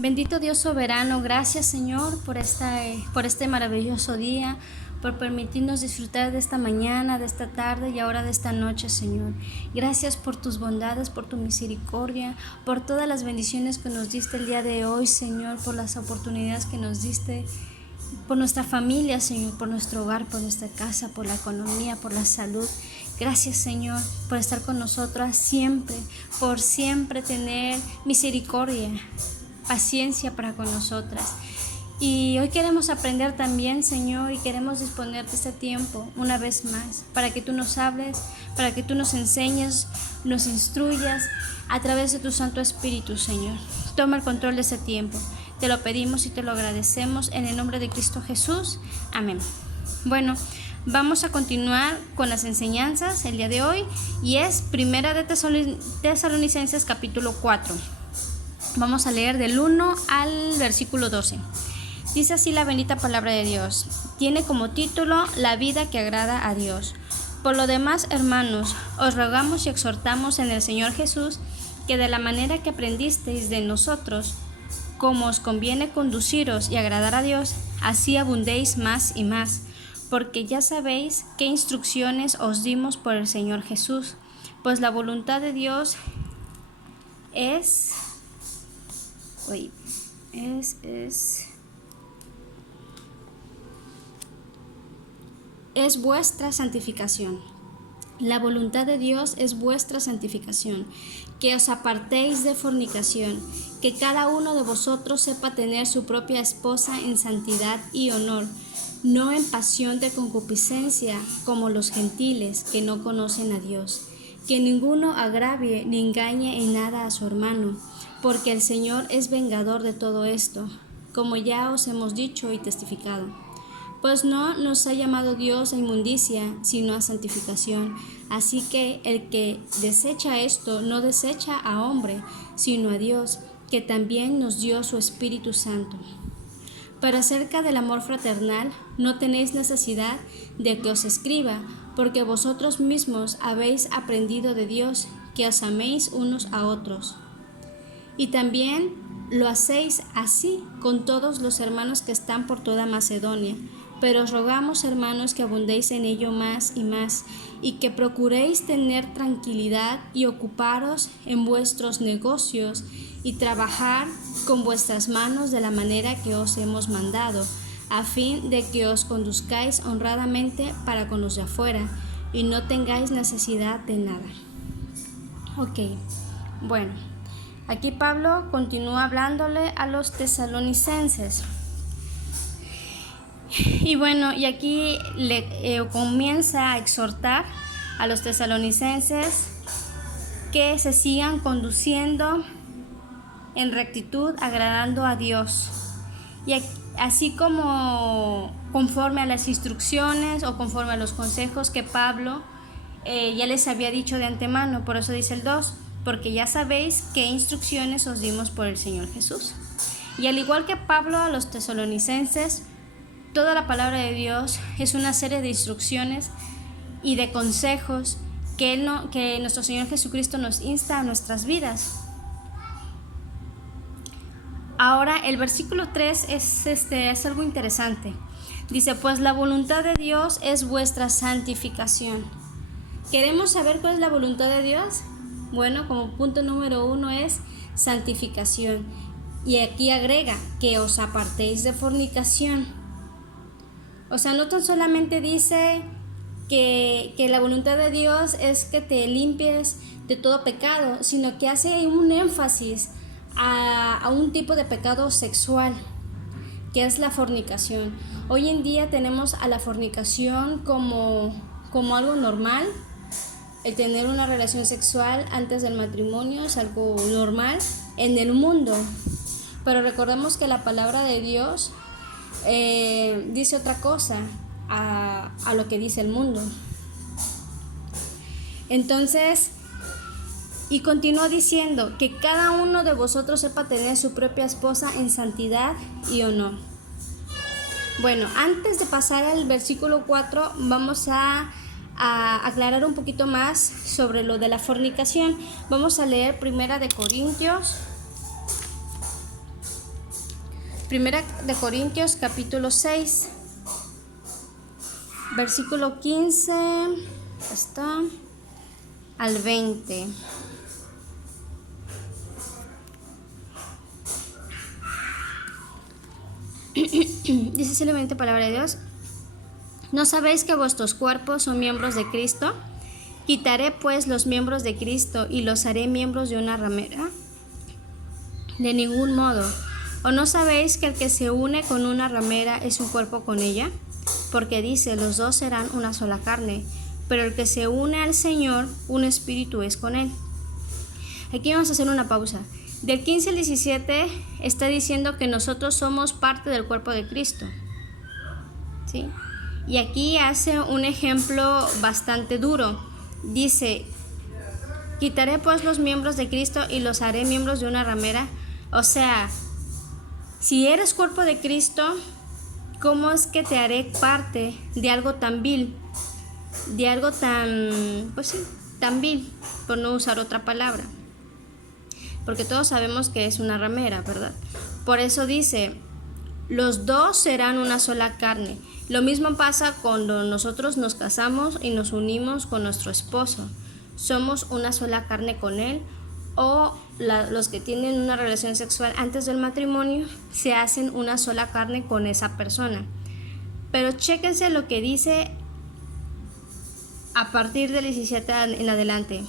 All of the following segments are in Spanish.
Bendito Dios soberano, gracias Señor por este maravilloso día, por permitirnos disfrutar de esta mañana, de esta tarde y ahora de esta noche, Señor. Gracias por tus bondades, por tu misericordia, por todas las bendiciones que nos diste el día de hoy, Señor, por las oportunidades que nos diste, por nuestra familia, Señor, por nuestro hogar, por nuestra casa, por la economía, por la salud. Gracias, Señor, por estar con nosotras siempre, por siempre tener misericordia, paciencia para con nosotras. Y hoy queremos aprender también, Señor, y queremos disponer de este tiempo una vez más para que tú nos hables, para que tú nos enseñes, nos instruyas a través de tu Santo Espíritu, Señor. Toma el control de este tiempo. Te lo pedimos y te lo agradecemos en el nombre de Cristo Jesús. Amén. Bueno, vamos a continuar con las enseñanzas el día de hoy y es Primera de Tesalonicenses capítulo 4. Vamos a leer del 1 al versículo 12. Dice así la bendita palabra de Dios. Tiene como título La vida que agrada a Dios. Por lo demás, hermanos, os rogamos y exhortamos en el Señor Jesús que de la manera que aprendisteis de nosotros, como os conviene conduciros y agradar a Dios, así abundéis más y más, porque ya sabéis qué instrucciones os dimos por el Señor Jesús, pues la voluntad de Dios es vuestra santificación. La voluntad de Dios es vuestra santificación, que os apartéis de fornicación, que cada uno de vosotros sepa tener su propia esposa en santidad y honor, no en pasión de concupiscencia como los gentiles que no conocen a Dios, que ninguno agravie ni engañe en nada a su hermano, porque el Señor es vengador de todo esto, como ya os hemos dicho y testificado. Pues no nos ha llamado Dios a inmundicia, sino a santificación. Así que el que desecha esto no desecha a hombre, sino a Dios, que también nos dio su Espíritu Santo. Pero acerca del amor fraternal, no tenéis necesidad de que os escriba, porque vosotros mismos habéis aprendido de Dios, que os améis unos a otros. Y también lo hacéis así con todos los hermanos que están por toda Macedonia. Pero os rogamos, hermanos, que abundéis en ello más y más, y que procuréis tener tranquilidad y ocuparos en vuestros negocios y trabajar con vuestras manos de la manera que os hemos mandado, a fin de que os conduzcáis honradamente para con los de afuera, y no tengáis necesidad de nada. Ok, bueno, aquí Pablo continúa hablándole a los tesalonicenses. Y bueno, y aquí comienza a exhortar a los tesalonicenses que se sigan conduciendo en rectitud, agradando a Dios. Y así como conforme a las instrucciones o conforme a los consejos que Pablo ya les había dicho de antemano. Por eso dice el 2, porque ya sabéis qué instrucciones os dimos por el Señor Jesús. Y al igual que Pablo a los tesalonicenses, toda la palabra de Dios es una serie de instrucciones y de consejos que nuestro Señor Jesucristo nos insta a nuestras vidas. Ahora el versículo 3 es algo interesante. Dice, pues la voluntad de Dios es vuestra santificación. ¿Queremos saber cuál es la voluntad de Dios? Bueno, como punto número 1 es santificación. Y aquí agrega que os apartéis de fornicación. O sea, no tan solamente dice que la voluntad de Dios es que te limpies de todo pecado, sino que hace un énfasis a un tipo de pecado sexual, que es la fornicación. Hoy en día tenemos a la fornicación como algo normal. El tener una relación sexual antes del matrimonio es algo normal en el mundo. Pero recordemos que la palabra de Dios dice otra cosa a lo que dice el mundo. Entonces, y continúa diciendo que cada uno de vosotros sepa tener su propia esposa en santidad y honor. Bueno, antes de pasar al versículo 4, vamos a aclarar un poquito más sobre lo de la fornicación. Vamos a leer Primera de Corintios Primera de Corintios capítulo 6, versículo 15 hasta al 20. Dice simplemente palabra de Dios: ¿no sabéis que vuestros cuerpos son miembros de Cristo? ¿Quitaré pues los miembros de Cristo y los haré miembros de una ramera? De ningún modo. ¿O no sabéis que el que se une con una ramera es un cuerpo con ella? Porque dice, los dos serán una sola carne. Pero el que se une al Señor, un espíritu es con él. Aquí vamos a hacer una pausa. Del 15 al 17 está diciendo que nosotros somos parte del cuerpo de Cristo, ¿sí? Y aquí hace un ejemplo bastante duro. Dice, quitaré pues los miembros de Cristo y los haré miembros de una ramera. O sea, si eres cuerpo de Cristo, ¿cómo es que te haré parte de algo tan vil? De algo tan, pues sí, tan vil, por no usar otra palabra. Porque todos sabemos que es una ramera, ¿verdad? Por eso dice, los dos serán una sola carne. Lo mismo pasa cuando nosotros nos casamos y nos unimos con nuestro esposo. Somos una sola carne con él. O los que tienen una relación sexual antes del matrimonio se hacen una sola carne con esa persona. Pero chéquense lo que dice a partir del 17 en adelante.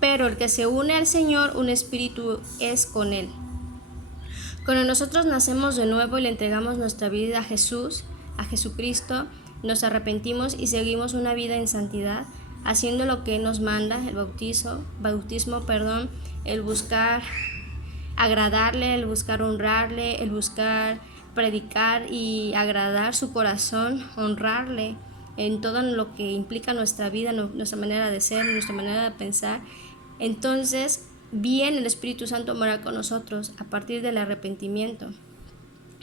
Pero el que se une al Señor, un espíritu es con él. Cuando nosotros nacemos de nuevo y le entregamos nuestra vida a Jesús, a Jesucristo, nos arrepentimos y seguimos una vida en santidad, haciendo lo que nos manda el bautismo, el buscar agradarle, el buscar honrarle, el buscar predicar y agradar su corazón, honrarle en todo lo que implica nuestra vida, nuestra manera de ser, nuestra manera de pensar. Entonces viene el Espíritu Santo a morar con nosotros a partir del arrepentimiento,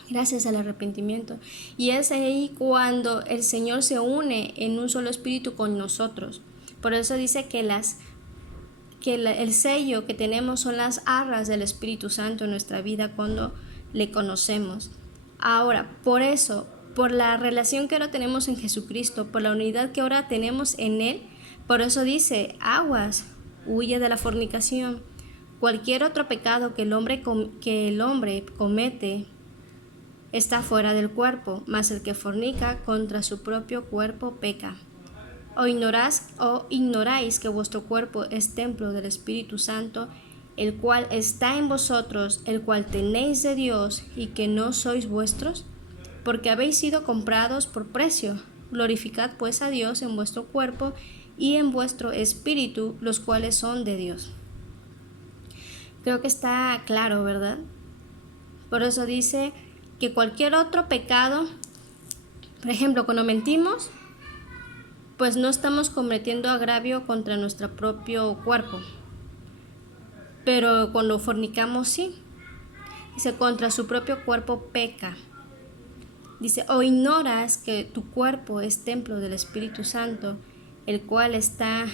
gracias al arrepentimiento. Y es ahí cuando el Señor se une en un solo espíritu con nosotros. Por eso dice que el sello que tenemos son las arras del Espíritu Santo en nuestra vida cuando le conocemos. Ahora, por eso, por la relación que ahora tenemos en Jesucristo, por la unidad que ahora tenemos en Él, por eso dice, aguas, huye de la fornicación. Cualquier otro pecado que el hombre comete está fuera del cuerpo, mas el que fornica contra su propio cuerpo peca. ¿O ignoráis que vuestro cuerpo es templo del Espíritu Santo, el cual está en vosotros, el cual tenéis de Dios, y que no sois vuestros? Porque habéis sido comprados por precio. Glorificad pues a Dios en vuestro cuerpo y en vuestro espíritu, los cuales son de Dios. Creo que está claro, ¿verdad? Por eso dice que cualquier otro pecado, por ejemplo, cuando mentimos, pues no estamos cometiendo agravio contra nuestro propio cuerpo. Pero cuando fornicamos, sí. Dice, contra su propio cuerpo peca. Dice, ¿o ignoras que tu cuerpo es templo del Espíritu Santo, el cual está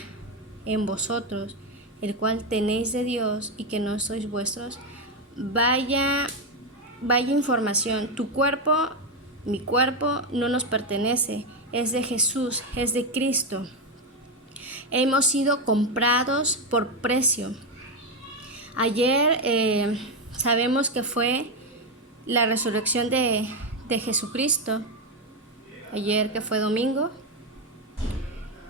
en vosotros, el cual tenéis de Dios y que no sois vuestros? Vaya información. Tu cuerpo, mi cuerpo, no nos pertenece. Es de Jesús, es de Cristo. Hemos sido comprados por precio. Ayer sabemos que fue la resurrección de Jesucristo. Ayer que fue domingo.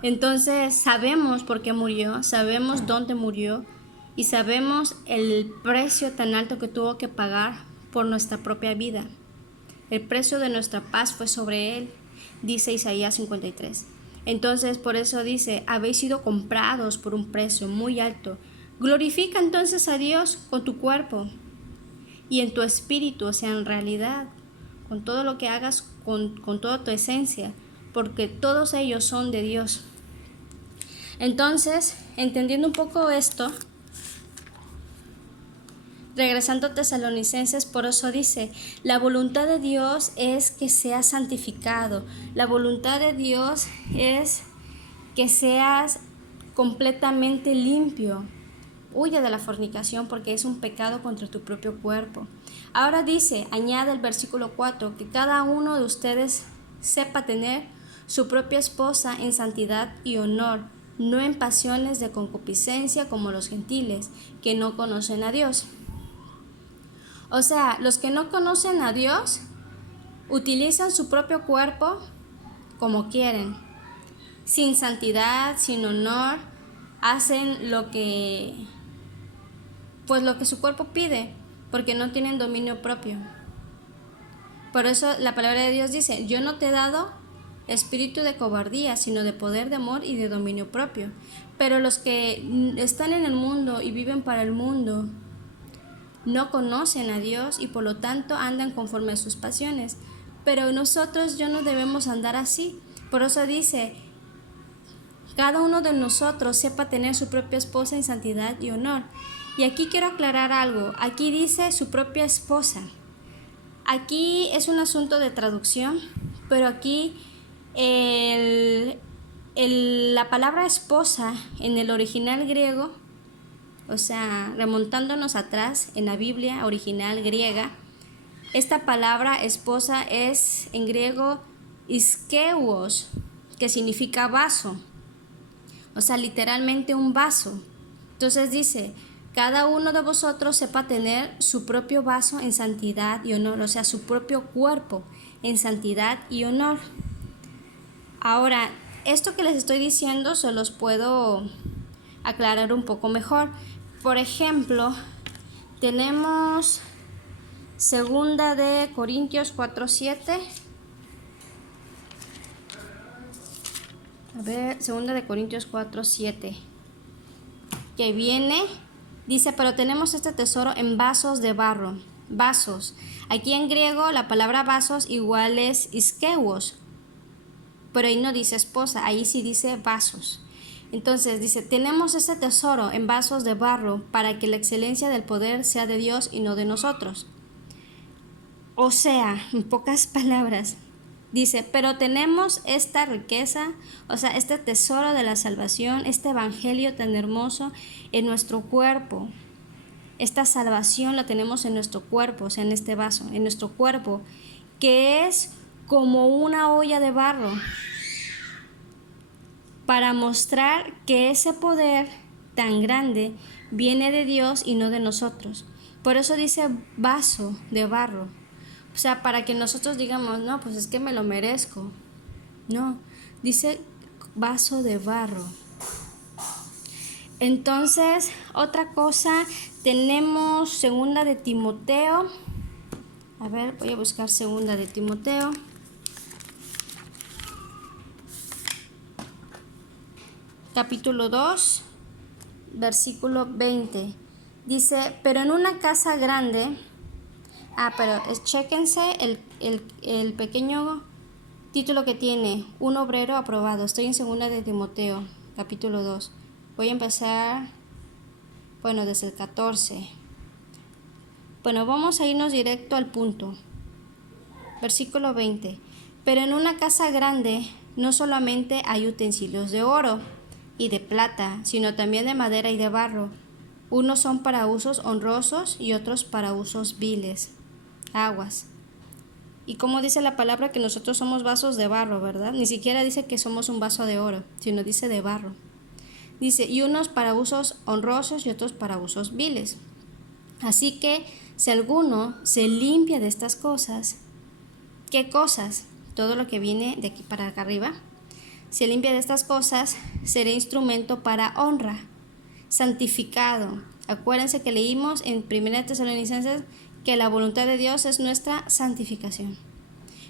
Entonces sabemos por qué murió, sabemos dónde murió y sabemos el precio tan alto que tuvo que pagar por nuestra propia vida. El precio de nuestra paz fue sobre él, dice Isaías 53. Entonces por eso dice, habéis sido comprados por un precio muy alto. Glorifica entonces a Dios con tu cuerpo y en tu espíritu, o sea, en realidad, con todo lo que hagas, con toda tu esencia, porque todos ellos son de Dios. Entonces, entendiendo un poco esto, regresando a Tesalonicenses, por eso dice, la voluntad de Dios es que seas santificado. La voluntad de Dios es que seas completamente limpio. huye de la fornicación porque es un pecado contra tu propio cuerpo. Ahora dice, añade el versículo 4, que cada uno de ustedes sepa tener su propia esposa en santidad y honor, no en pasiones de concupiscencia como los gentiles, que no conocen a Dios. O sea, los que no conocen a Dios utilizan su propio cuerpo como quieren, sin santidad, sin honor, hacen lo que su cuerpo pide, porque no tienen dominio propio. Por eso la palabra de Dios dice, yo no te he dado espíritu de cobardía, sino de poder, de amor y de dominio propio. Pero los que están en el mundo y viven para el mundo no conocen a Dios y por lo tanto andan conforme a sus pasiones. Pero nosotros ya no debemos andar así. Por eso dice, cada uno de nosotros sepa tener su propia esposa en santidad y honor. Y aquí quiero aclarar algo. Aquí dice su propia esposa. Aquí es un asunto de traducción, pero aquí la palabra esposa en el original griego, o sea, remontándonos atrás en la Biblia original griega, esta palabra esposa es en griego iskeuos, que significa vaso, o sea, literalmente un vaso. Entonces dice, cada uno de vosotros sepa tener su propio vaso en santidad y honor, o sea, su propio cuerpo en santidad y honor. Ahora, esto que les estoy diciendo se los puedo aclarar un poco mejor. Por ejemplo, tenemos 2 de Corintios 4:7. A ver, 2 de Corintios 4:7. Que viene, dice, pero tenemos este tesoro en vasos de barro. Vasos. Aquí en griego la palabra vasos igual es iskeuos, pero ahí no dice esposa, ahí sí dice vasos. Entonces dice, tenemos este tesoro en vasos de barro para que la excelencia del poder sea de Dios y no de nosotros. O sea, en pocas palabras, dice, pero tenemos esta riqueza, o sea, este tesoro de la salvación, este evangelio tan hermoso en nuestro cuerpo. Esta salvación la tenemos en nuestro cuerpo, o sea, en este vaso, en nuestro cuerpo, que es como una olla de barro, para mostrar que ese poder tan grande viene de Dios y no de nosotros. Por eso dice vaso de barro. O sea, para que nosotros digamos, no, pues es que me lo merezco. No, dice vaso de barro. Entonces, otra cosa, tenemos 2 de Timoteo. A ver, voy a buscar 2 de Timoteo. Capítulo 2, versículo 20. Dice, pero en una casa grande... pero chéquense el pequeño título que tiene, un obrero aprobado. Estoy en 2 de Timoteo, capítulo 2. Voy a empezar, desde el 14. Vamos a irnos directo al punto. Versículo 20. Pero en una casa grande no solamente hay utensilios de oro y de plata, sino también de madera y de barro. Unos son para usos honrosos y otros para usos viles. Aguas. Y como dice la palabra que nosotros somos vasos de barro, ¿verdad? Ni siquiera dice que somos un vaso de oro, sino dice de barro. Dice, y unos para usos honrosos y otros para usos viles. Así que si alguno se limpia de estas cosas, ¿qué cosas? Todo lo que viene de aquí para acá arriba. Se limpia de estas cosas, será instrumento para honra, santificado. Acuérdense que leímos en 1 Tesalonicenses que la voluntad de Dios es nuestra santificación.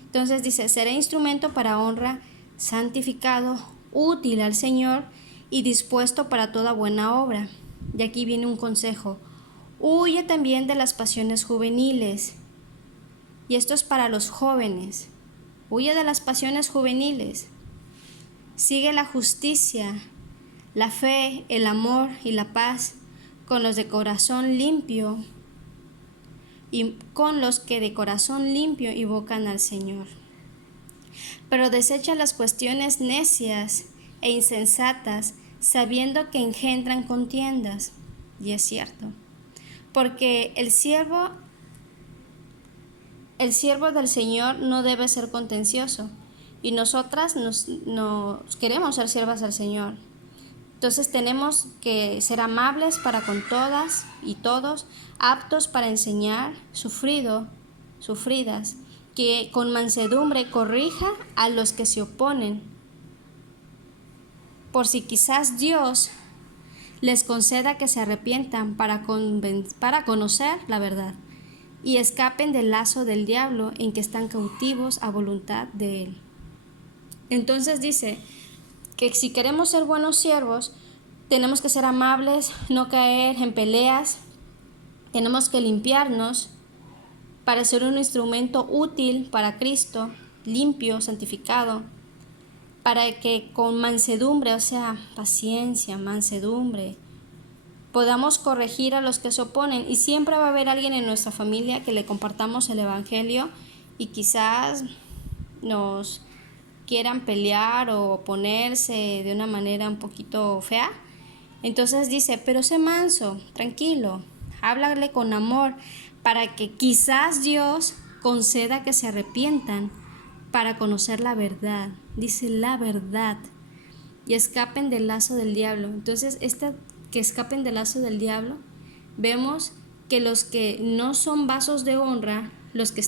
Entonces dice, será instrumento para honra, santificado, útil al Señor y dispuesto para toda buena obra. Y aquí viene un consejo. Huye también de las pasiones juveniles. Y esto es para los jóvenes. Huye de las pasiones juveniles. Sigue la justicia, la fe, el amor y la paz con los de corazón limpio y con los que de corazón limpio invocan al Señor. Pero desecha las cuestiones necias e insensatas, sabiendo que engendran contiendas. Y es cierto, porque el siervo del Señor no debe ser contencioso, y nosotras nos queremos ser siervas del Señor. Entonces tenemos que ser amables para con todas y todos, aptos para enseñar, sufridas, que con mansedumbre corrija a los que se oponen, por si quizás Dios les conceda que se arrepientan para conocer la verdad y escapen del lazo del diablo en que están cautivos a voluntad de él. Entonces dice que si queremos ser buenos siervos, tenemos que ser amables, no caer en peleas, tenemos que limpiarnos para ser un instrumento útil para Cristo, limpio, santificado, para que con mansedumbre, o sea, paciencia, mansedumbre, podamos corregir a los que se oponen. Y siempre va a haber alguien en nuestra familia que le compartamos el evangelio y quizás nos quieran pelear o oponerse de una manera un poquito fea. Entonces dice, pero sé manso, tranquilo, háblale con amor para que quizás Dios conceda que se arrepientan para conocer la verdad. Dice la verdad, y escapen del lazo del diablo. Entonces, que escapen del lazo del diablo, vemos que los que no son vasos de honra, los que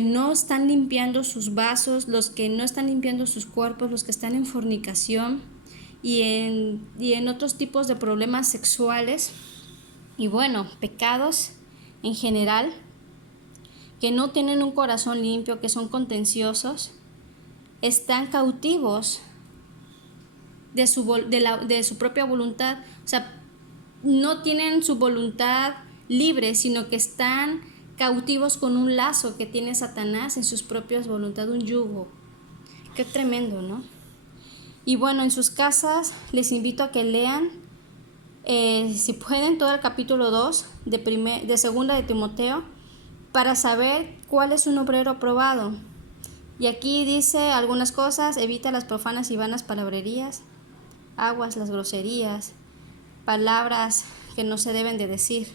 no están limpiando sus vasos, los que no están limpiando sus cuerpos, los que están en fornicación y en otros tipos de problemas sexuales y pecados en general, que no tienen un corazón limpio, que son contenciosos, están cautivos de su propia voluntad. O sea, no tienen su voluntad libre, sino que están cautivos con un lazo que tiene Satanás en sus propias voluntades, un yugo. Qué tremendo, ¿no? Y en sus casas les invito a que lean, si pueden, todo el capítulo 2 de segunda de Timoteo, para saber cuál es un obrero aprobado. Y aquí dice algunas cosas: evita las profanas y vanas palabrerías, aguas las groserías, palabras que no se deben de decir.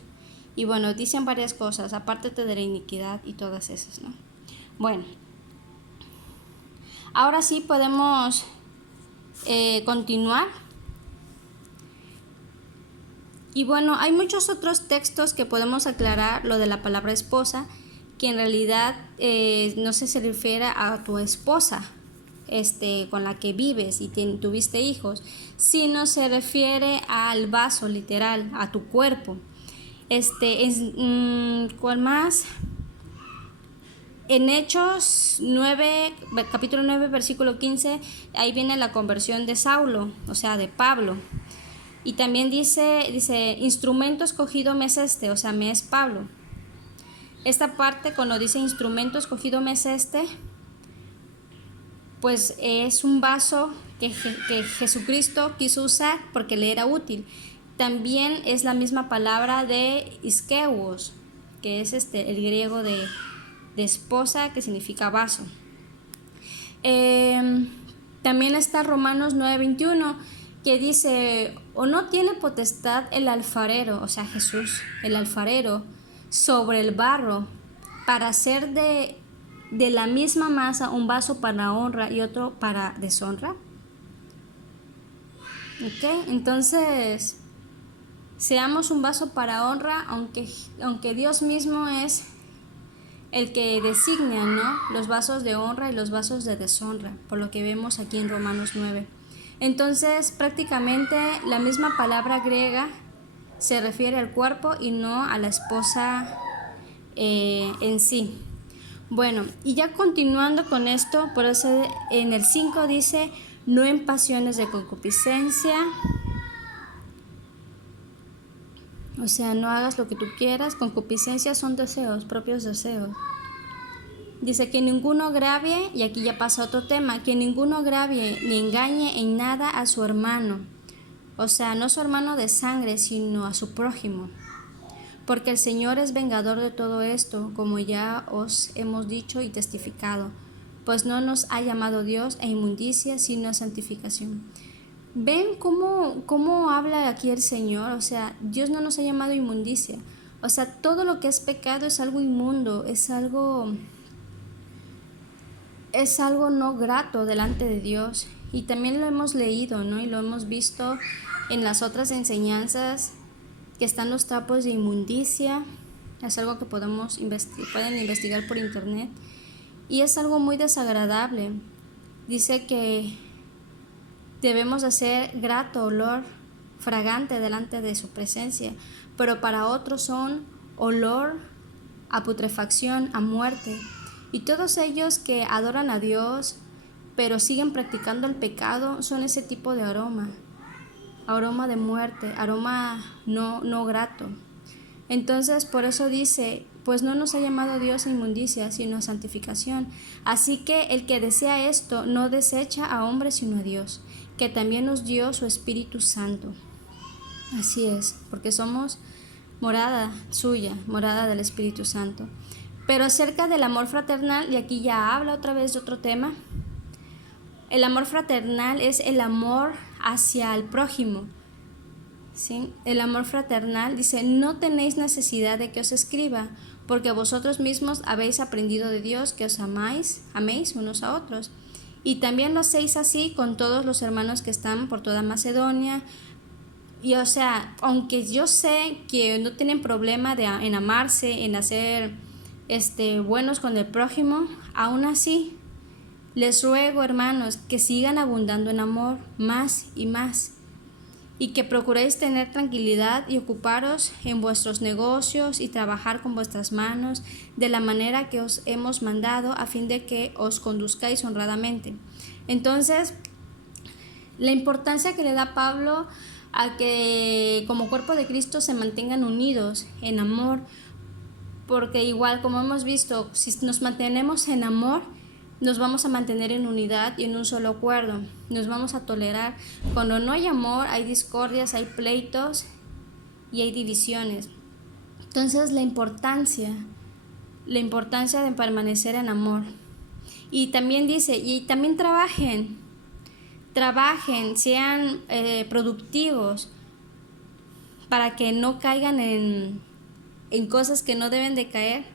Y dicen varias cosas: apártate de la iniquidad y todas esas, ¿no? Ahora sí podemos continuar. Y hay muchos otros textos que podemos aclarar lo de la palabra esposa, que en realidad no se refiere a tu esposa con la que vives y tuviste hijos, sino se refiere al vaso literal, a tu cuerpo. ¿Cuál más? En Hechos 9, capítulo 9, versículo 15, ahí viene la conversión de Saulo, o sea, de Pablo. Y también dice, instrumento escogido me es o sea, me es Pablo. Esta parte, cuando dice instrumento escogido me es pues es un vaso que Jesucristo quiso usar porque le era útil. También es la misma palabra de iskeuos, que es el griego de esposa, que significa vaso. También está Romanos 9:21, que dice: o no tiene potestad el alfarero, o sea Jesús, el alfarero, sobre el barro, para hacer de la misma masa un vaso para honra y otro para deshonra. ¿Ok? Entonces, seamos un vaso para honra, aunque Dios mismo es el que designa, ¿no?, los vasos de honra y los vasos de deshonra, por lo que vemos aquí en Romanos 9. Entonces, prácticamente la misma palabra griega se refiere al cuerpo y no a la esposa en sí. Y ya continuando con esto, por eso en el 5 dice: no en pasiones de concupiscencia. O sea, no hagas lo que tú quieras. Concupiscencia son deseos, propios deseos. Dice que ninguno agravie, y aquí ya pasa otro tema, que ninguno agravie ni engañe en nada a su hermano. O sea, no su hermano de sangre, sino a su prójimo. Porque el Señor es vengador de todo esto, como ya os hemos dicho y testificado. Pues no nos ha llamado Dios a inmundicia, sino a santificación. ¿Ven cómo habla aquí el Señor? O sea, Dios no nos ha llamado inmundicia. O sea, todo lo que es pecado es algo inmundo, es algo no grato delante de Dios. Y también lo hemos leído, ¿no? Y lo hemos visto en las otras enseñanzas, que están los trapos de inmundicia. Es algo que pueden investigar por internet. Y es algo muy desagradable. Dice que debemos hacer grato olor fragante delante de su presencia, pero para otros son olor a putrefacción, a muerte. Y todos ellos que adoran a Dios, pero siguen practicando el pecado, son ese tipo de aroma de muerte, aroma no grato. Entonces, por eso dice, pues no nos ha llamado Dios a inmundicia, sino a santificación. Así que el que desea esto no desecha a hombres, sino a Dios, que también nos dio su Espíritu Santo. Así es, porque somos morada suya, morada del Espíritu Santo. Pero acerca del amor fraternal, y aquí ya habla otra vez de otro tema, el amor fraternal es el amor hacia el prójimo. ¿Sí? El amor fraternal dice, no tenéis necesidad de que os escriba, porque vosotros mismos habéis aprendido de Dios que os améis unos a otros. Y también lo hacéis así con todos los hermanos que están por toda Macedonia. Y o sea, aunque yo sé que no tienen problema en amarse, en hacer buenos con el prójimo, aún así les ruego, hermanos, que sigan abundando en amor más y más, y que procuréis tener tranquilidad y ocuparos en vuestros negocios y trabajar con vuestras manos de la manera que os hemos mandado, a fin de que os conduzcáis honradamente. Entonces, la importancia que le da Pablo a que como cuerpo de Cristo se mantengan unidos en amor, porque igual como hemos visto, si nos mantenemos en amor, nos vamos a mantener en unidad y en un solo acuerdo, nos vamos a tolerar. Cuando no hay amor, hay discordias, hay pleitos y hay divisiones. Entonces la importancia de permanecer en amor. Y también dice, y también trabajen, sean productivos, para que no caigan en cosas que no deben de caer.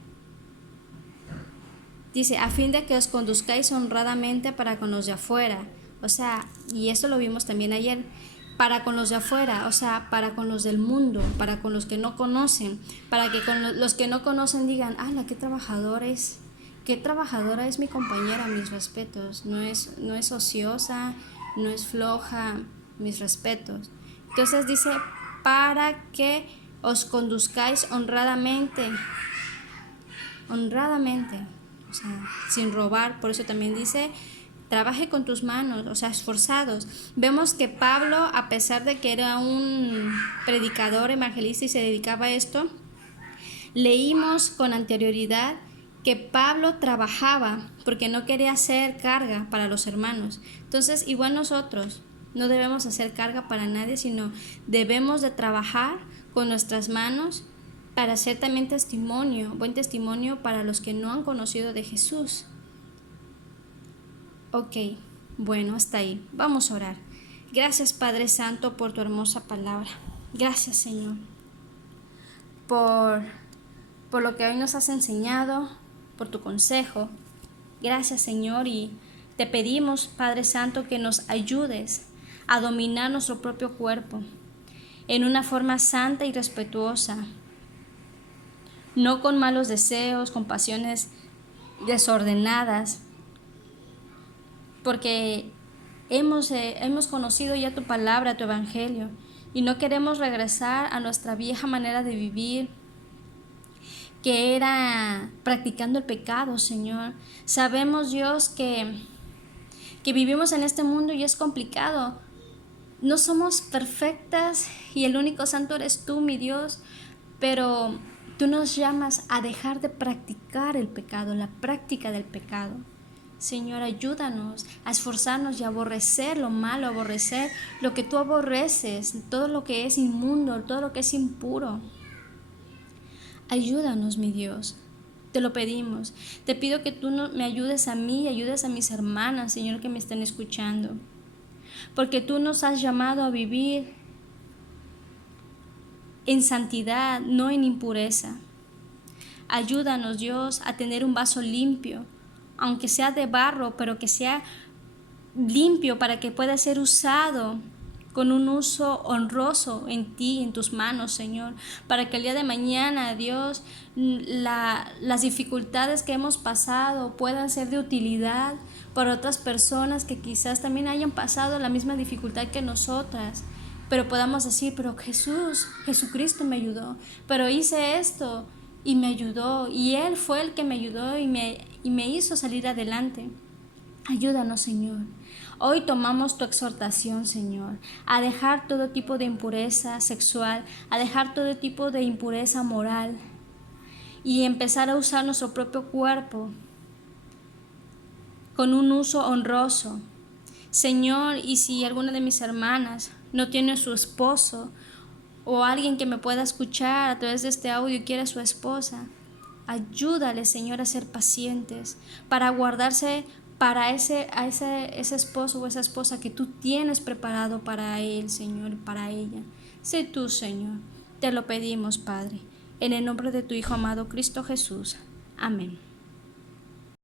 Dice, a fin de que os conduzcáis honradamente para con los de afuera. O sea, y eso lo vimos también ayer, para con los de afuera, o sea, para con los del mundo, para con los que no conocen, para que con los que no conocen digan, ¡hala, qué trabajadora es mi compañera! Mis respetos, no es ociosa, no es floja, mis respetos. Entonces dice, para que os conduzcáis honradamente, o sea, sin robar. Por eso también dice, trabaje con tus manos, o sea, esforzados. Vemos que Pablo, a pesar de que era un predicador, evangelista y se dedicaba a esto, leímos con anterioridad que Pablo trabajaba porque no quería hacer carga para los hermanos. Entonces, igual nosotros no debemos hacer carga para nadie, sino debemos de trabajar con nuestras manos para hacer también buen testimonio para los que no han conocido de Jesús. Ok, bueno, hasta ahí. Vamos a orar. Gracias, Padre Santo, por tu hermosa palabra. Gracias, Señor, por lo que hoy nos has enseñado, por tu consejo. Gracias, Señor, y te pedimos, Padre Santo, que nos ayudes a dominar nuestro propio cuerpo en una forma santa y respetuosa, no con malos deseos, con pasiones desordenadas, porque hemos conocido ya tu palabra, tu evangelio, y no queremos regresar a nuestra vieja manera de vivir, que era practicando el pecado, Señor. Sabemos, Dios, que vivimos en este mundo y es complicado. No somos perfectas y el único santo eres tú, mi Dios, pero tú nos llamas a dejar de practicar el pecado, la práctica del pecado. Señor, ayúdanos a esforzarnos y a aborrecer lo malo, a aborrecer lo que tú aborreces, todo lo que es inmundo, todo lo que es impuro. Ayúdanos, mi Dios, te lo pedimos. Te pido que tú me ayudes a mí y ayudes a mis hermanas, Señor, que me estén escuchando. porque tú nos has llamado a vivir en santidad, no en impureza. Ayúdanos, Dios, a tener un vaso limpio, aunque sea de barro, pero que sea limpio para que pueda ser usado con un uso honroso en ti, en tus manos, Señor, para que el día de mañana, Dios, las dificultades que hemos pasado puedan ser de utilidad para otras personas que quizás también hayan pasado la misma dificultad que nosotras, pero podamos decir, pero Jesucristo me ayudó, pero hice esto y me ayudó, y Él fue el que me ayudó y me hizo salir adelante. Ayúdanos, Señor. Hoy tomamos tu exhortación, Señor, a dejar todo tipo de impureza sexual, a dejar todo tipo de impureza moral y empezar a usar nuestro propio cuerpo con un uso honroso. Señor, y si alguna de mis hermanas no tiene su esposo o alguien que me pueda escuchar a través de este audio y quiere su esposa, ayúdale, Señor, a ser pacientes para guardarse para ese esposo o esa esposa que tú tienes preparado para él, Señor, para ella. Sé tú, Señor. Te lo pedimos, Padre, en el nombre de tu Hijo amado Cristo Jesús. Amén.